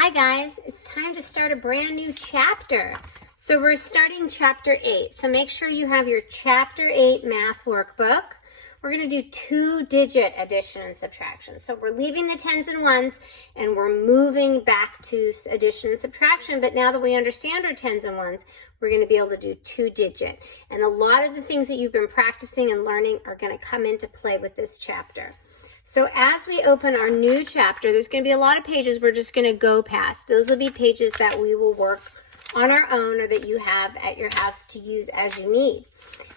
Hi guys, it's time to start a brand new chapter. So we're starting chapter 8. So make sure you have your chapter 8 math workbook. We're going to do 2-digit addition and subtraction. So we're leaving the tens and ones and we're moving back to addition and subtraction. But now that we understand our tens and ones, we're going to be able to do 2-digit. And a lot of the things that you've been practicing and learning are going to come into play with this chapter. So as we open our new chapter, there's going to be a lot of pages we're just going to go past. Those will be pages that we will work on our own or that you have at your house to use as you need.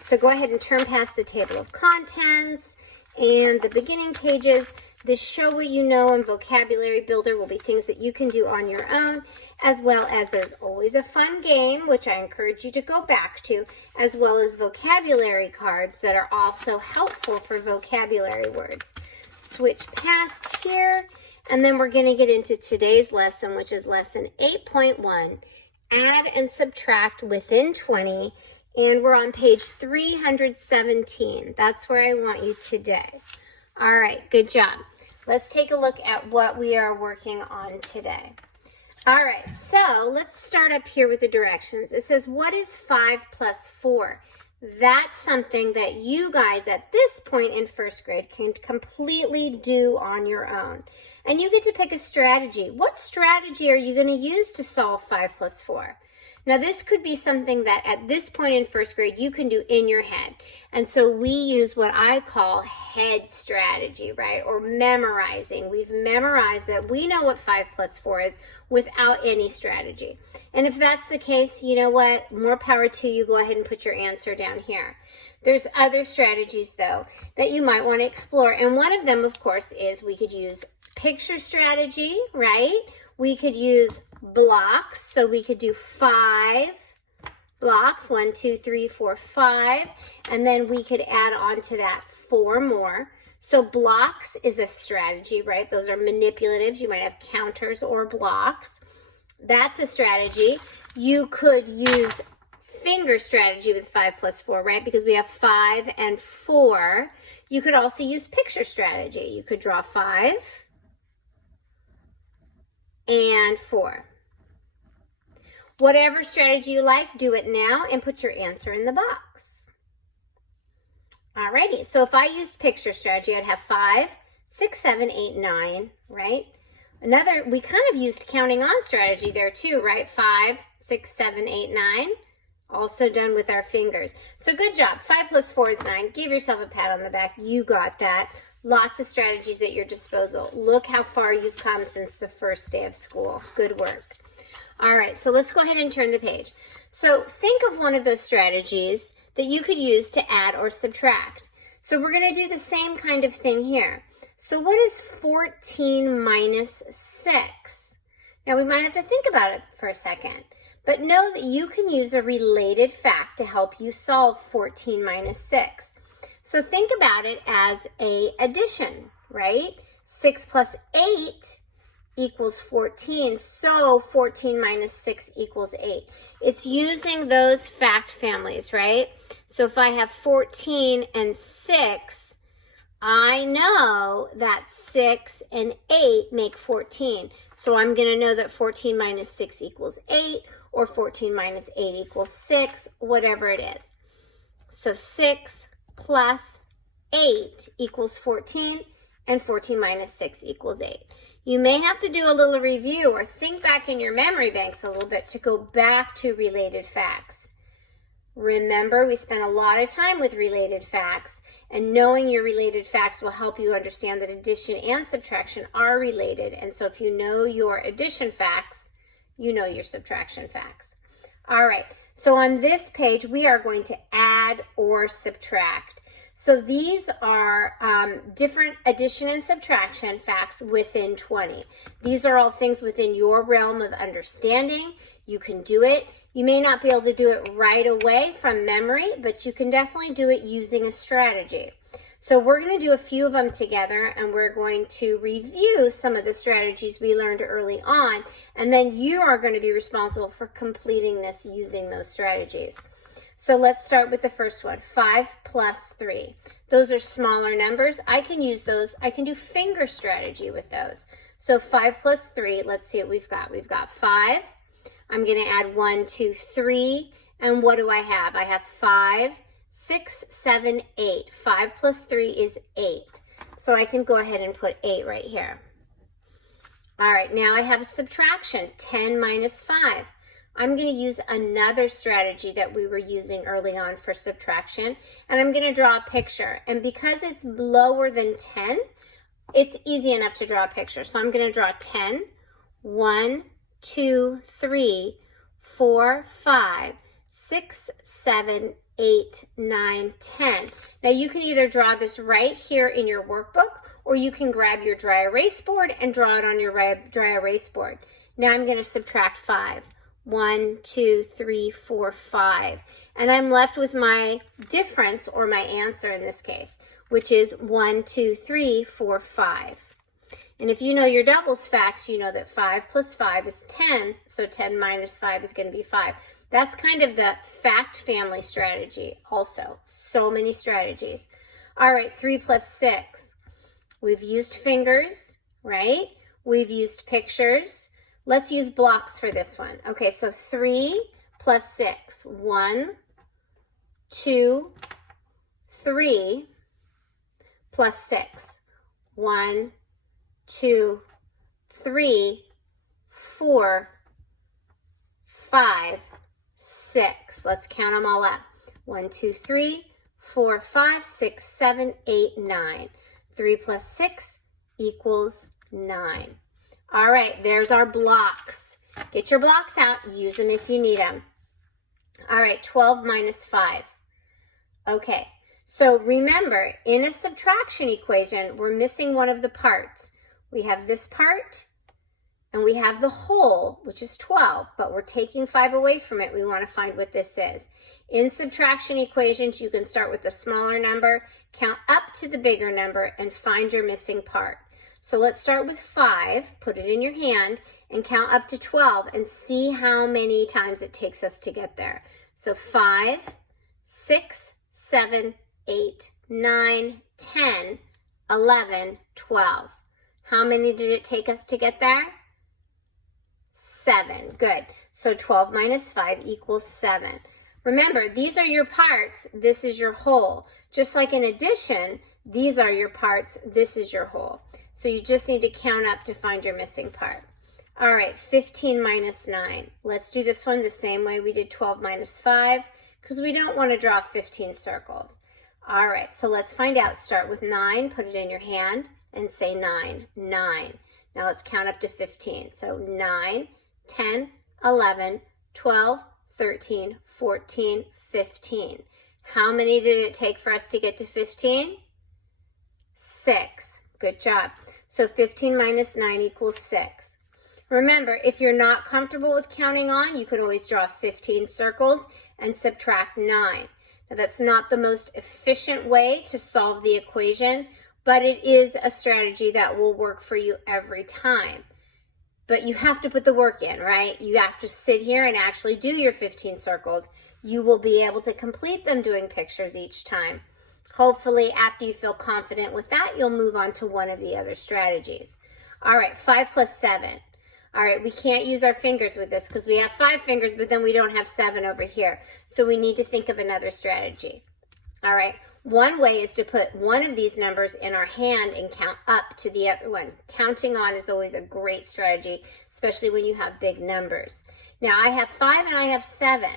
So go ahead and turn past the table of contents and the beginning pages. The show what you know and vocabulary builder will be things that you can do on your own, as well as there's always a fun game, which I encourage you to go back to, as well as vocabulary cards that are also helpful for vocabulary words. Switch past here, and then we're going to get into today's lesson, which is lesson 8.1, add and subtract within 20, and we're on page 317. That's where I want you today. All right, good job. Let's take a look at what we are working on today. All right, so let's start up here with the directions. It says, what is 5 plus 4? That's something that you guys at this point in first grade can completely do on your own. And you get to pick a strategy. What strategy are you going to use to solve 5 plus 4? Now, this could be something that at this point in first grade you can do in your head. And so we use what I call head strategy, right? Or memorizing. We've memorized that we know what 5 plus 4 is without any strategy. And if that's the case, you know what? More power to you. Go ahead and put your answer down here. There's other strategies, though, that you might want to explore. And one of them, of course, is we could use picture strategy, right? We could use blocks. So we could do 5 blocks, 1, 2, 3, 4, 5. And then we could add on to that 4 more. So blocks is a strategy, right? Those are manipulatives. You might have counters or blocks. That's a strategy. You could use finger strategy with 5 plus 4, right? Because we have 5 and 4. You could also use picture strategy. You could draw 5 and 4. Whatever strategy you like, do it now and put your answer in the box. Alrighty, so if I used picture strategy, I'd have 5, 6, 7, 8, 9, right? We kind of used counting on strategy there too, right? 5, 6, 7, 8, 9. Also done with our fingers. So good job. 5 plus 4 is 9. Give yourself a pat on the back. You got that. Lots of strategies at your disposal. Look how far you've come since the first day of school. Good work. All right, so let's go ahead and turn the page. So think of one of those strategies that you could use to add or subtract. So we're going to do the same kind of thing here. So what is 14 minus 6? Now we might have to think about it for a second, but know that you can use a related fact to help you solve 14 minus 6. So think about it as a addition, right? 6 plus 8 equals 14. So 14 minus 6 equals 8. It's using those fact families, right? So if I have 14 and 6, I know that 6 and 8 make 14. So I'm going to know that 14 minus 6 equals 8, or 14 minus 8 equals 6, whatever it is. So 6 plus 8 equals 14, and 14 minus 6 equals 8. You may have to do a little review or think back in your memory banks a little bit to go back to related facts. Remember, we spent a lot of time with related facts, and knowing your related facts will help you understand that addition and subtraction are related. And so if you know your addition facts, you know your subtraction facts. All right, so on this page, we are going to add or subtract. So these are different addition and subtraction facts within 20. These are all things within your realm of understanding. You can do it. You may not be able to do it right away from memory, but you can definitely do it using a strategy. So we're going to do a few of them together, and we're going to review some of the strategies we learned early on, and then you are going to be responsible for completing this using those strategies. So let's start with the first one, 5 plus 3. Those are smaller numbers. I can use those. I can do finger strategy with those. So 5 plus 3, let's see what we've got. We've got 5. I'm going to add 1, 2, 3. And what do I have? I have 5, 6, 7, 8. 5 plus 3 is 8. So I can go ahead and put 8 right here. All right, now I have a subtraction, 10 minus 5. I'm going to use another strategy that we were using early on for subtraction, and I'm going to draw a picture. And because it's lower than 10, it's easy enough to draw a picture. So I'm going to draw 10, 1, 2, 3, 4, 5, 6, 7, 8, 9, 10. Now you can either draw this right here in your workbook, or you can grab your dry erase board and draw it on your dry erase board. Now I'm going to subtract 5. 1, 2, 3, 4, 5. And I'm left with my difference, or my answer in this case, which is 1, 2, 3, 4, 5. And if you know your doubles facts, you know that 5 plus 5 is 10, so 10 minus 5 is going to be 5. That's kind of the fact family strategy also. So many strategies. All right, 3 plus 6. We've used fingers, right? We've used pictures. Let's use blocks for this one. Okay, so 3 plus 6. 1, 2, 3 plus 6. 1, 2, 3, 4, 5, 6. Let's count them all up. 1, 2, 3, 4, 5, 6, 7, 8, 9. 3 plus 6 equals 9. All right, there's our blocks. Get your blocks out. Use them if you need them. All right, 12 minus 5. Okay, so remember, in a subtraction equation, we're missing one of the parts. We have this part, and we have the whole, which is 12, but we're taking 5 away from it. We want to find what this is. In subtraction equations, you can start with the smaller number, count up to the bigger number, and find your missing part. So let's start with 5, put it in your hand, and count up to 12 and see how many times it takes us to get there. So 5, 6, 7, 8, 9, 10, 11, 12. How many did it take us to get there? 7. Good. So 12 minus 5 equals 7. Remember, these are your parts. This is your whole. Just like in addition, these are your parts. This is your whole. So you just need to count up to find your missing part. All right, 15 minus 9. Let's do this one the same way we did 12 minus 5, because we don't want to draw 15 circles. All right, so let's find out. Start with 9, put it in your hand, and say 9. 9. Now let's count up to 15. So 9, 10, 11, 12, 13, 14, 15. How many did it take for us to get to 15? 6. Good job. So 15 minus 9 equals 6. Remember, if you're not comfortable with counting on, you could always draw 15 circles and subtract 9. Now, that's not the most efficient way to solve the equation, but it is a strategy that will work for you every time. But you have to put the work in, right? You have to sit here and actually do your 15 circles. You will be able to complete them doing pictures each time. Hopefully, after you feel confident with that, you'll move on to one of the other strategies. All right, 5 plus 7. All right, we can't use our fingers with this because we have 5 fingers, but then we don't have 7 over here. So we need to think of another strategy. All right, one way is to put one of these numbers in our hand and count up to the other one. Counting on is always a great strategy, especially when you have big numbers. Now, I have 5 and I have 7.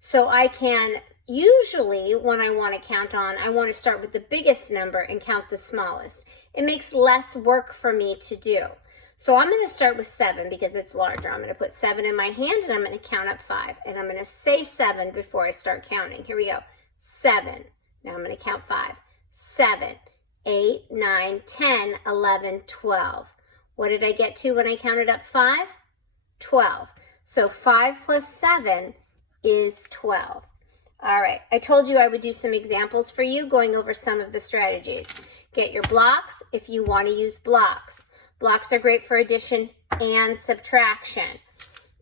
So I can usually, when I want to count on, I want to start with the biggest number and count the smallest. It makes less work for me to do. So I'm going to start with 7 because it's larger. I'm going to put 7 in my hand and I'm going to count up 5. And I'm going to say 7 before I start counting. Here we go. 7. Now I'm going to count 5. 7, 8, 9, 10, 11, 12. What did I get to when I counted up 5? 12. So 5 plus 7 is 12. All right, I told you I would do some examples for you going over some of the strategies. Get your blocks if you want to use blocks. Blocks are great for addition and subtraction.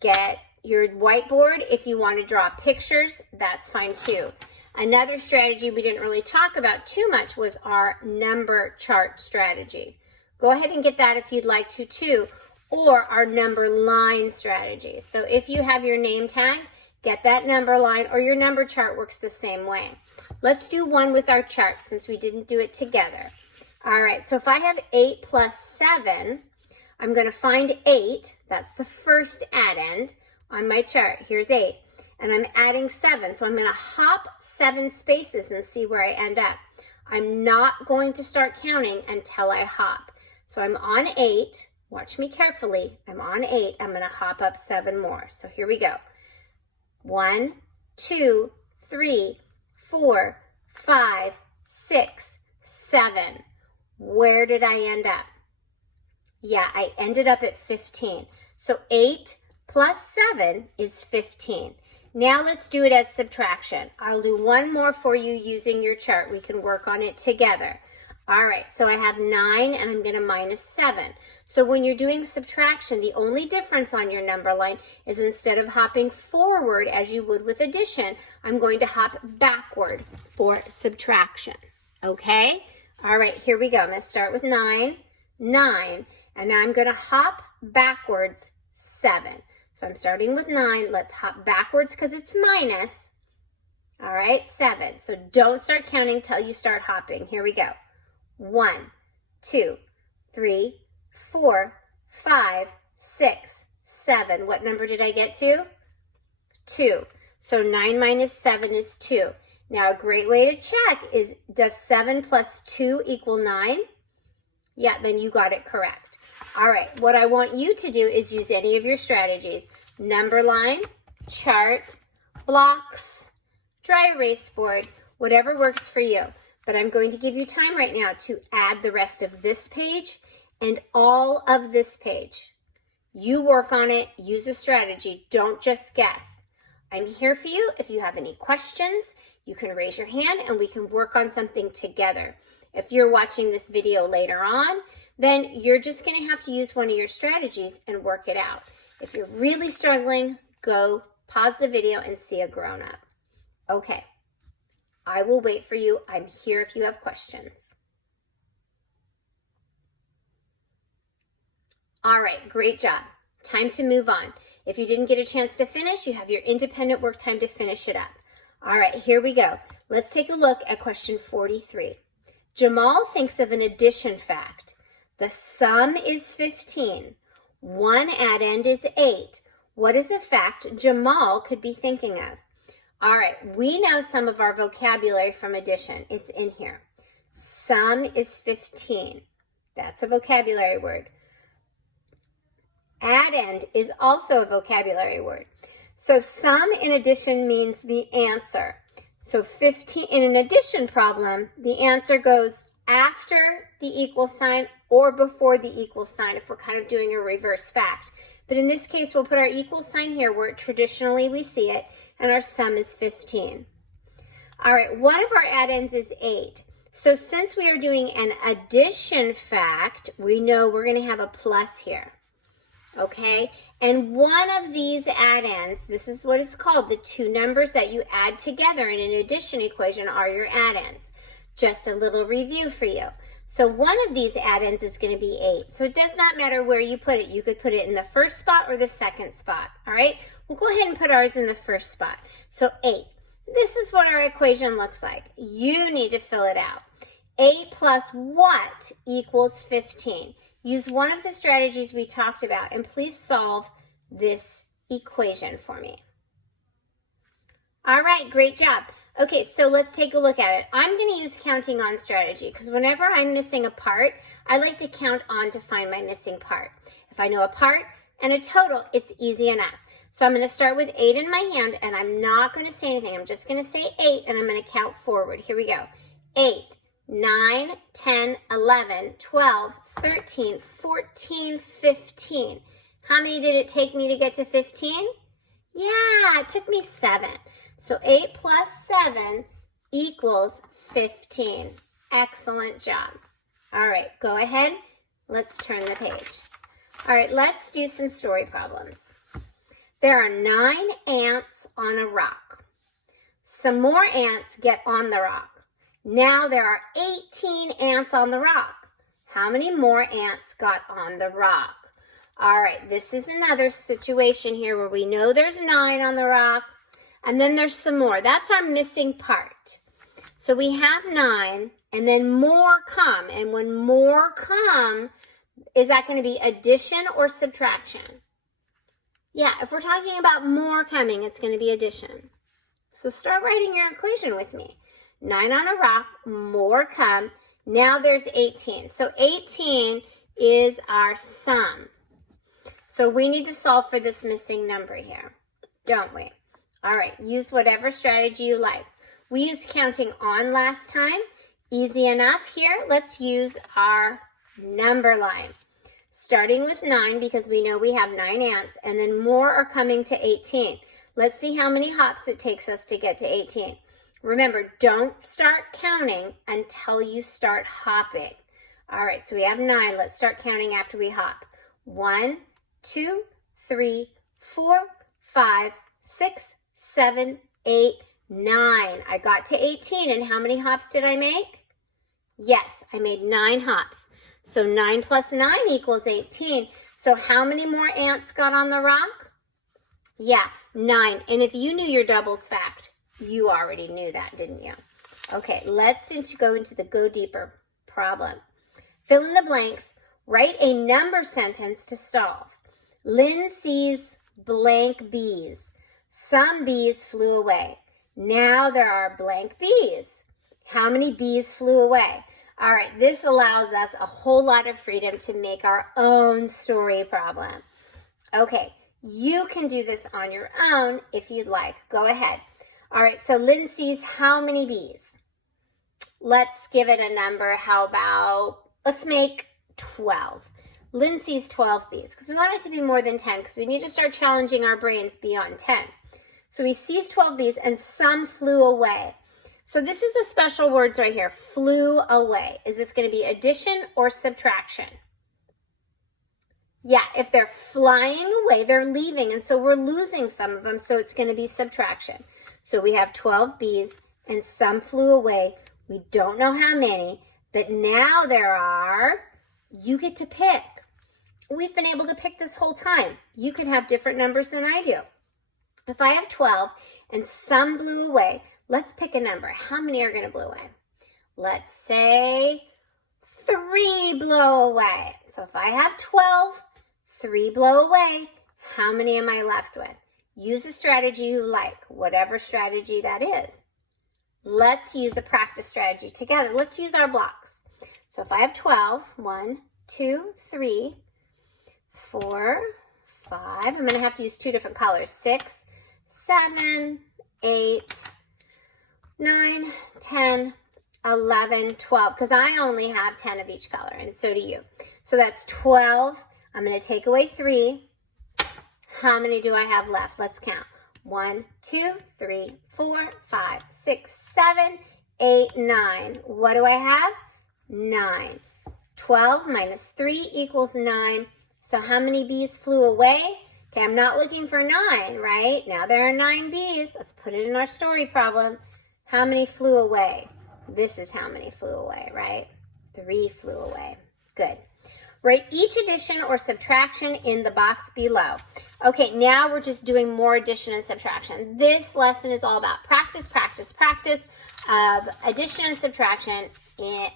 Get your whiteboard if you want to draw pictures, that's fine too. Another strategy we didn't really talk about too much was our number chart strategy. Go ahead and get that if you'd like to too, or our number line strategy. So if you have your name tag, get that number line, or your number chart works the same way. Let's do one with our chart since we didn't do it together. All right, so if I have 8 plus 7, I'm going to find 8. That's the first addend on my chart. Here's 8. And I'm adding 7. So I'm going to hop 7 spaces and see where I end up. I'm not going to start counting until I hop. So I'm on 8. Watch me carefully. I'm on 8. I'm going to hop up 7 more. So here we go. 1, 2, 3, 4, 5, 6, 7. Where did I end up? Yeah, I ended up at 15. So 8 plus 7 is 15. Now let's do it as subtraction. I'll do one more for you using your chart. We can work on it together. All right, so I have 9 and I'm going to minus 7. So when you're doing subtraction, the only difference on your number line is instead of hopping forward as you would with addition, I'm going to hop backward for subtraction. Okay? All right, here we go. I'm going to start with 9, 9, and now I'm going to hop backwards 7. So I'm starting with 9. Let's hop backwards because it's minus. All right, 7. So don't start counting till you start hopping. Here we go. 1, 2, 3, 4, 5, 6, 7. What number did I get to? 2. So 9 minus 7 is 2. Now, a great way to check is, does 7 plus 2 equal 9? Yeah, then you got it correct. All right, what I want you to do is use any of your strategies. Number line, chart, blocks, dry erase board, whatever works for you. But I'm going to give you time right now to add the rest of this page and all of this page. You work on it, use a strategy, don't just guess. I'm here for you. If you have any questions, you can raise your hand and we can work on something together. If you're watching this video later on, then you're just going to have to use one of your strategies and work it out. If you're really struggling, go pause the video and see a grown-up. Okay, I will wait for you. I'm here if you have questions. All right, great job. Time to move on. If you didn't get a chance to finish, you have your independent work time to finish it up. All right, here we go. Let's take a look at question 43. Jamal thinks of an addition fact. The sum is 15. One addend is 8. What is a fact Jamal could be thinking of? All right, we know some of our vocabulary from addition. It's in here. Sum is 15. That's a vocabulary word. Addend is also a vocabulary word. So sum in addition means the answer. So 15 in an addition problem, the answer goes after the equal sign or before the equal sign if we're kind of doing a reverse fact. But in this case, we'll put our equal sign here where traditionally we see it, and our sum is 15. All right, one of our addends is 8. So since we are doing an addition fact, we know we're going to have a plus here. Okay, and one of these addends, this is what it's called, the two numbers that you add together in an addition equation are your addends. Just a little review for you. So one of these addends is going to be 8. So it does not matter where you put it. You could put it in the first spot or the second spot. All right, we'll go ahead and put ours in the first spot. So 8. This is what our equation looks like. You need to fill it out. 8 plus what equals 15? Use one of the strategies we talked about and please solve this equation for me. All right, great job. Okay, so let's take a look at it. I'm going to use counting on strategy because whenever I'm missing a part, I like to count on to find my missing part. If I know a part and a total, it's easy enough. So I'm going to start with 8 in my hand and I'm not going to say anything. I'm just going to say 8 and I'm going to count forward. Here we go. 8, 9, 10, 11, 12, 13, 14, 15. How many did it take me to get to 15? Yeah, it took me 7. So 8 plus 7 equals 15. Excellent job. All right, go ahead. Let's turn the page. All right, let's do some story problems. There are 9 ants on a rock. Some more ants get on the rock. Now there are 18 ants on the rock. How many more ants got on the rock? All right, this is another situation here where we know there's 9 on the rock, and then there's some more. That's our missing part. So we have 9, and then more come. And when more come, is that going to be addition or subtraction? Yeah, if we're talking about more coming, it's going to be addition. So start writing your equation with me. 9 on a rock, more come. Now there's 18. So 18 is our sum. So we need to solve for this missing number here, don't we? All right, use whatever strategy you like. We used counting on last time. Easy enough here. Let's use our number line. Starting with 9 because we know we have 9 ants, and then more are coming to 18. Let's see how many hops it takes us to get to 18. Remember, don't start counting until you start hopping. All right, so we have 9. Let's start counting after we hop. 1, 2, 3, 4, 5, 6, 7, 8, 9. I got to 18, and how many hops did I make? Yes, I made 9 hops. So 9 plus 9 equals 18. So how many more ants got on the rock? Yeah, 9. And if you knew your doubles fact, you already knew that, didn't you? Okay, let's go into the go deeper problem. Fill in the blanks. Write a number sentence to solve. Lynn sees blank bees. Some bees flew away. Now there are blank bees. How many bees flew away? All right, this allows us a whole lot of freedom to make our own story problem. Okay, you can do this on your own if you'd like. Go ahead. All right, so Lynn sees how many bees? Let's give it a number. How about, let's make 12. Lynn sees 12 bees because we want it to be more than 10 because we need to start challenging our brains beyond 10. So he sees 12 bees and some flew away. So this is a special words right here, flew away. Is this going to be addition or subtraction? Yeah, if they're flying away, they're leaving, and so we're losing some of them, so it's going to be subtraction. So we have 12 bees, and some flew away. We don't know how many, but now there are, you get to pick. We've been able to pick this whole time. You can have different numbers than I do. If I have 12 and some blew away, let's pick a number. How many are going to blow away? Let's say 3 blow away. So if I have 12, 3 blow away, how many am I left with? Use a strategy you like, whatever strategy that is. Let's use a practice strategy together. Let's use our blocks. So if I have 12, 1, 2, 3, 4, 5. I'm going to have to use 2 different colors. 6, 7, 8, 9, 10, 11, 12, because I only have 10 of each color, and so do you. So that's 12. I'm going to take away 3. How many do I have left? Let's count. 1, 2, 3, 4, 5, 6, 7, 8, 9. What do I have? 9. 12 minus 3 equals 9. So how many bees flew away? Okay, I'm not looking for 9, right? Now there are 9 bees. Let's put it in our story problem. How many flew away? This is how many flew away, right? 3 flew away. Good. Write each addition or subtraction in the box below. Okay, now we're just doing more addition and subtraction. This lesson is all about practice, practice, practice of addition and subtraction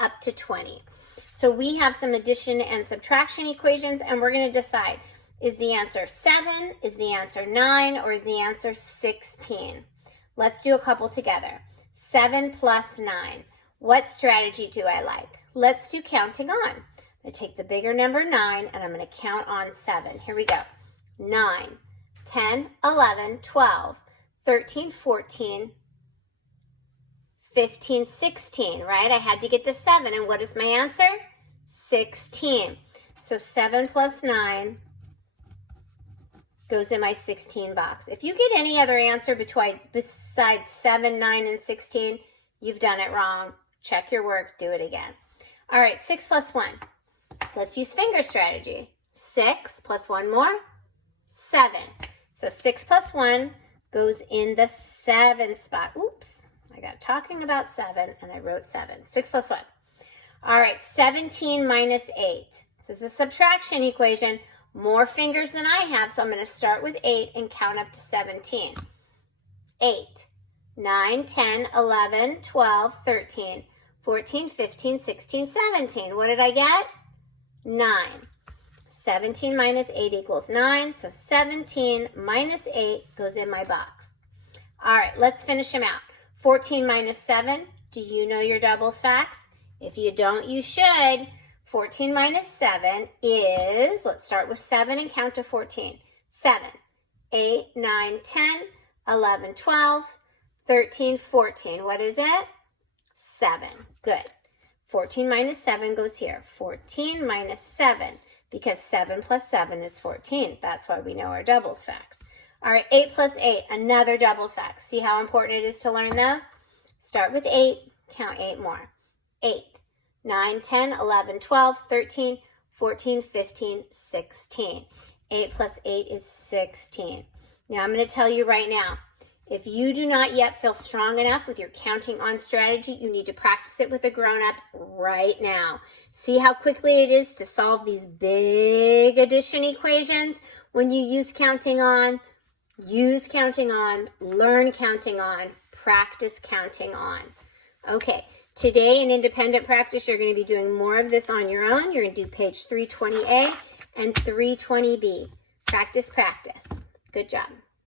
up to 20. So we have some addition and subtraction equations, and we're going to decide, is the answer 7, is the answer 9, or is the answer 16? Let's do a couple together. 7 plus 9. What strategy do I like? Let's do counting on. I'm going to take the bigger number 9, and I'm going to count on 7. Here we go. 9, 10, 11, 12, 13, 14, 15, 16, right? I had to get to 7, and what is my answer? 16. So 7 plus 9 goes in my 16 box. If you get any other answer besides 7, 9, and 16, you've done it wrong. Check your work, do it again. All right, 6 plus 1. Let's use finger strategy. 6 plus 1 more, 7. So 6 plus 1 goes in the 7 spot. Oops, I got talking about 7 and I wrote 7. 6 plus 1. All right, 17 minus 8. This is a subtraction equation. More fingers than I have, so I'm going to start with 8 and count up to 17. 8, 9, 10, 11, 12, 13, 14, 15, 16, 17. What did I get? 9. 17 minus 8 equals 9, so 17 minus 8 goes in my box. All right, let's finish them out. 14 minus 7, do you know your doubles facts? If you don't, you should. 14 minus 7 is, let's start with 7 and count to 14. 7, 8, 9, 10, 11, 12, 13, 14. What is it? 7. Good. 14 minus 7 goes here. 14 minus 7, because 7 plus 7 is 14. That's why we know our doubles facts. All right, 8 plus 8, another doubles fact. See how important it is to learn those? Start with 8, count 8 more. 8, 9, 10, 11, 12, 13, 14, 15, 16. 8 plus 8 is 16. Now I'm going to tell you right now, if you do not yet feel strong enough with your counting on strategy, you need to practice it with a grown-up right now. See how quickly it is to solve these big addition equations when you use counting on? Use counting on, learn counting on, practice counting on. Okay, today in independent practice, you're going to be doing more of this on your own. You're going to do page 320A and 320B. Practice, practice. Good job.